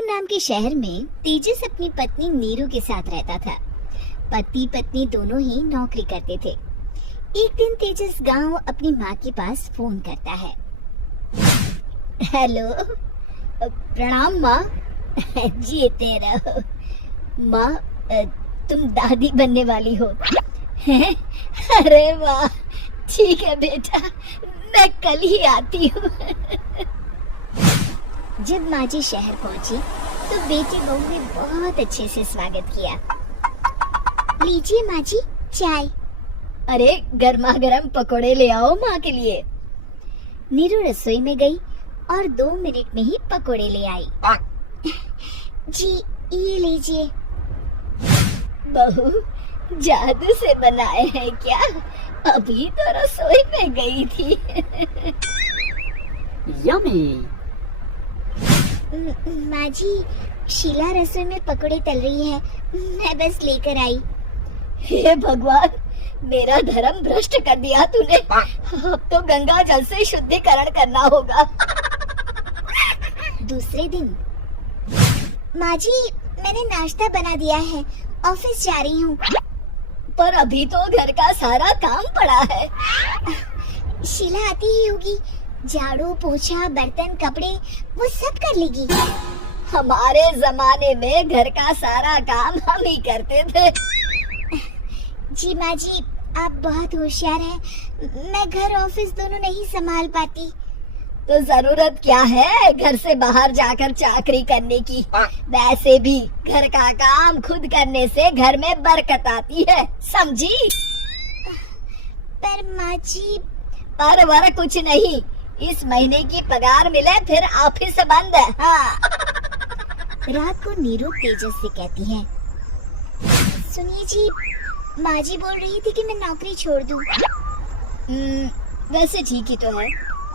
जयपुर नाम के शहर में तेजस अपनी पत्नी नीरू के साथ रहता था। पति पत्नी दोनों ही नौकरी करते थे। एक दिन तेजस गांव अपनी माँ के पास फोन करता है। हेलो, प्रणाम माँ। जीते रहो माँ, तुम दादी बनने वाली हो। अरे वाह, ठीक है बेटा, मैं कल ही आती हूँ। जब माँ जी शहर पहुंची तो बेटी बहू ने बहुत अच्छे से स्वागत किया। लीजिए माँ जी चाय। अरे गर्मा गर्म पकोड़े ले आओ माँ के लिए। नीरू रसोई में गई और 2 मिनट में ही पकोड़े ले आई। जी ये लीजिए। बहू जादू से बनाए हैं क्या? अभी तो रसोई में गई थी। यम्मी। माँ जी, शीला रसोई में पकोड़े तल रही है, मैं बस लेकर आई। हे भगवान, मेरा धर्म भ्रष्ट कर दिया तूने। अब तो गंगा जल से शुद्धिकरण करना होगा। दूसरे दिन, माँ जी मैंने नाश्ता बना दिया है, ऑफिस जा रही हूँ। पर अभी तो घर का सारा काम पड़ा है। शीला आती ही होगी, झाड़ू पोछा बर्तन कपड़े वो सब कर लेगी। हमारे जमाने में घर का सारा काम हम ही करते थे। जी माँ जी, आप बहुत होशियार हैं, मैं घर ऑफिस दोनों नहीं संभाल पाती। तो जरूरत क्या है घर से बाहर जाकर चाकरी करने की? वैसे भी घर का काम खुद करने से घर में बरकत आती है, समझी? पर माँ जी, पर वर कुछ नहीं, इस महीने की पगार मिले फिर ऑफिस बंद है। हाँ। रात को नीरू तेजस से कहती है, सुनिए जी, माँ जी बोल रही थी कि मैं नौकरी छोड़ दूं। वैसे ठीक ही तो है,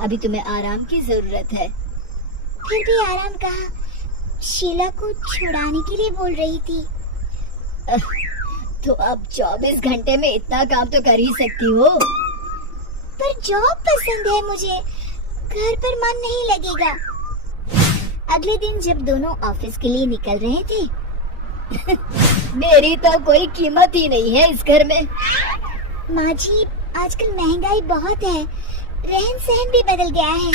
अभी तुम्हें आराम की जरूरत है। फिर भी आराम कहाँ, शीला को छुड़ाने के लिए बोल रही थी। तो अब 24 घंटे में इतना काम तो कर ही सकती हो। पर जॉब पसंद है मुझे, घर पर मन नहीं लगेगा। अगले दिन जब दोनों ऑफिस के लिए निकल रहे थे, मेरी तो कोई कीमत ही नहीं है इस घर में। माँ जी, आजकल महंगाई बहुत है, रहन सहन भी बदल गया है,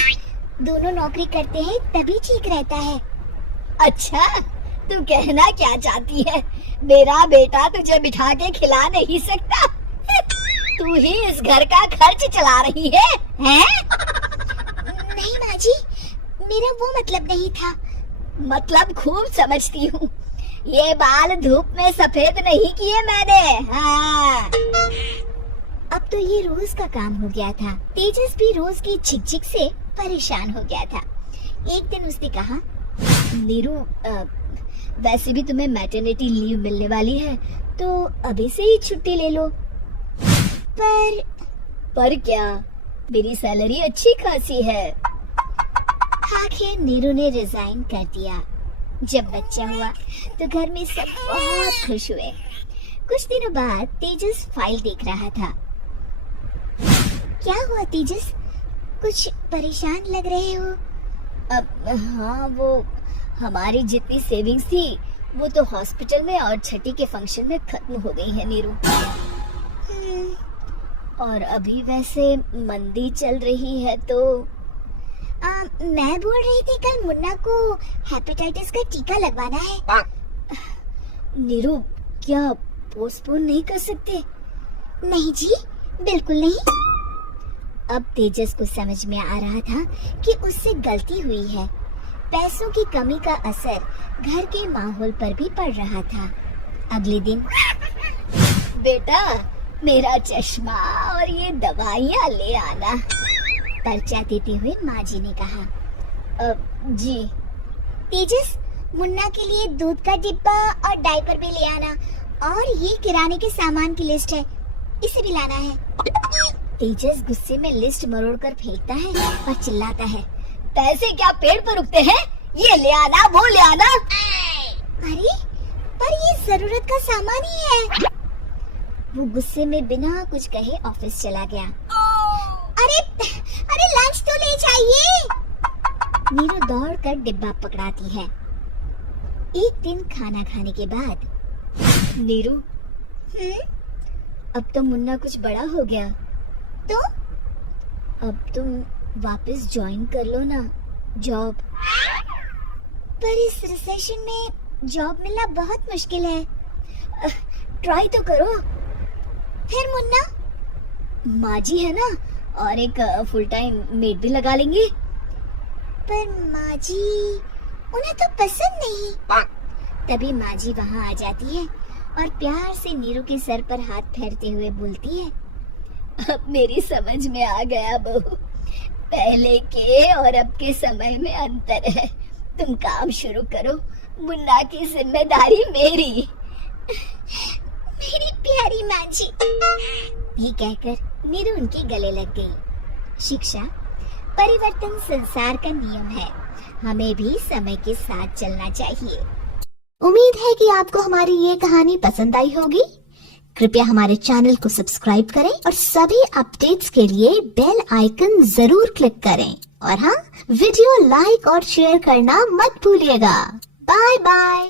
दोनों नौकरी करते हैं तभी ठीक रहता है। अच्छा, तू कहना क्या चाहती है? मेरा बेटा तुझे बिठा के खिला नहीं सकता? तू ही इस घर का खर्च चला रही है, हैं? नहीं माँ जी, मेरा वो मतलब नहीं था। मतलब खूब समझती हूँ, ये बाल धूप में सफेद नहीं किए मैंने। हाँ। अब तो ये रोज का काम हो गया था। तेजस भी रोज की झिकझिक से परेशान हो गया था। एक दिन उसने कहा, नीरू, वैसे भी तुम्हें मैटरनिटी लीव मिलने वाली है, तो अभी से ही छुट्टी ले लो। पर क्या, मेरी सैलरी अच्छी खासी है। आखिर नीरू ने रिजाइन कर दिया। जब बच्चा हुआ तो घर में सब बहुत खुश हुए। कुछ दिनों बाद तेजस फाइल देख रहा था। क्या हुआ तेजस, कुछ परेशान लग रहे हो? हाँ, वो हमारी जितनी सेविंग्स थी वो तो हॉस्पिटल में और छठी के फंक्शन में खत्म हो गई है नीरू। और अभी वैसे मंदी चल रही है तो मैं बोल रही थी कल मुन्ना को हेपेटाइटिस का टीका लगवाना है। नीरू, क्या पोस्टपोन नहीं कर सकते? नहीं जी, बिल्कुल नहीं। अब तेजस को समझ में आ रहा था कि उससे गलती हुई है। पैसों की कमी का असर घर के माहौल पर भी पड़ रहा था। अगले दिन, बेटा मेरा चश्मा और ये दवाइयाँ ले आना, पर्चा देते हुए माँ जी ने कहा। जी। तेजस, मुन्ना के लिए दूध का डिब्बा और डायपर भी ले आना, और ये किराने के सामान की लिस्ट है, इसे भी लाना है। तेजस गुस्से में लिस्ट मरोड़कर फेंकता है और चिल्लाता है, पैसे क्या पेड़ पर उगते हैं? ये ले आना, वो ले आना। अरे, पर ये जरूरत का सामान ही है। वो गुस्से में बिना कुछ कहे ऑफिस चला गया। अरे लंच तो ले जाइए। नीरू दौड़कर डिब्बा पकड़ाती है। एक दिन खाना खाने के बाद, नीरू, अब तो मुन्ना कुछ बड़ा हो गया, तो अब तुम वापस ज्वाइन कर लो ना जॉब। पर इस रिसेशन में जॉब मिलना बहुत मुश्किल है, ट्राई तो करो। फिर मुन्ना, माँ जी है ना, और एक फुल टाइम मेड भी लगा लेंगे। पर माँ जी, उन्हें तो पसंद नहीं। तभी माँ जी वहाँ आ जाती है और प्यार से नीरू के सर पर हाथ फेरते हुए बोलती है, अब मेरी समझ में आ गया बहू, पहले के और अब के समय में अंतर है। तुम काम शुरू करो, मुन्ना की जिम्मेदारी मेरी। मेरी प्यारी माँ जी, ये कहकर नीरू उनके गले लग गई। शिक्षा, परिवर्तन संसार का नियम है, हमें भी समय के साथ चलना चाहिए। उम्मीद है कि आपको हमारी ये कहानी पसंद आई होगी। कृपया हमारे चैनल को सब्सक्राइब करें और सभी अपडेट्स के लिए बेल आइकन जरूर क्लिक करें। और हाँ, वीडियो लाइक और शेयर करना मत भूलिएगा। Bye bye.